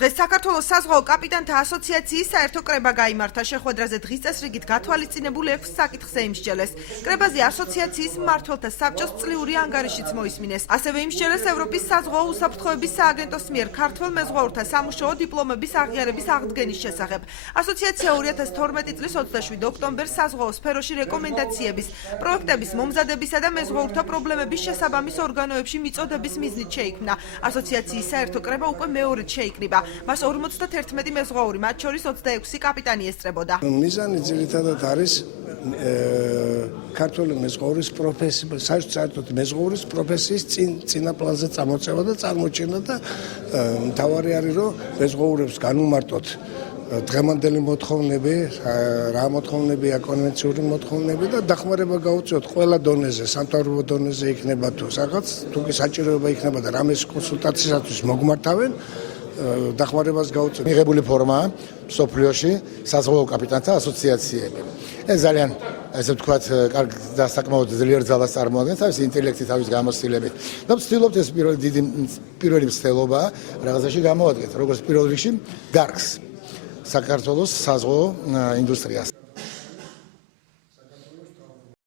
დღეს საქართველოს საზღვაო კაპიტანთა ასოციაციის საერთო კრება გაიმართა. შეხვედრაზე დღის წესრიგით გათვალისწინებული 6 საკითხზე იმსჯელეს. კრებაზე ასოციაციის მმართველთა საბჭოს წლიური ანგარიშიც მოისმინეს. ასევე იმსჯელეს ევროპის საზღვაო უსაფრთხოების სააგენტოს მიერ ქართველ მეზღვაურთა სამუშაო დიპლომების აღიარების აღდგენის შესახებ. ასოციაცია 2012 წლის 27 ოქტომბერს საზღვაო სფეროში რეკომენდაციების, პროექტების მომზადებისა და მეზღვაურთა პრობლემების შესაბამის ორგანოებში მიწოდების მიზნით შეიქმნა. ასოციაციის საერთო კრება უკვე მეორედ შეიკრიბა. მას 51 მეზღვაური, მათ შორის 26 კაპიტანი ესწრებოდა. მიზანი ძირითადად არის ქართული მეზღვაურის პროფესიის, საერთოდ მეზღვაურის პროფესიის წინა პლანზე წამოწევა და წარმოჩენა და მთავარი არის რომ მეზღვაურებს განუმარტოთ დღევანდელი მოთხოვნები, რა მოთხოვნებია კონვენციური მოთხოვნები და დახმარება გაუწიოთ ყველა დონეზე, სამთავრობო დონეზე იქნება თუ რაღაც, თუ კი საჭიროება იქნება და რამეს კონსულტაციისათვის მოგმართავენ დახმარებას გაუწევთ. მიღებული ფორმაა სოფლიოში საზღვაო კაპიტანთა ასოციაციები. ეს ძალიან ესე ვთქვათ, კარგ და საკმაოდ ძლიერ ძალას წარმოადგენს თავის ინტელექტით, თავის გამოცდილებით. და ვცდილობთ ეს პირველი მცდელობა რაღაცაში გამოვადგეთ, როგორც პირველ რიგში დარგს საქართველოს საზღვაო ინდუსტრიას.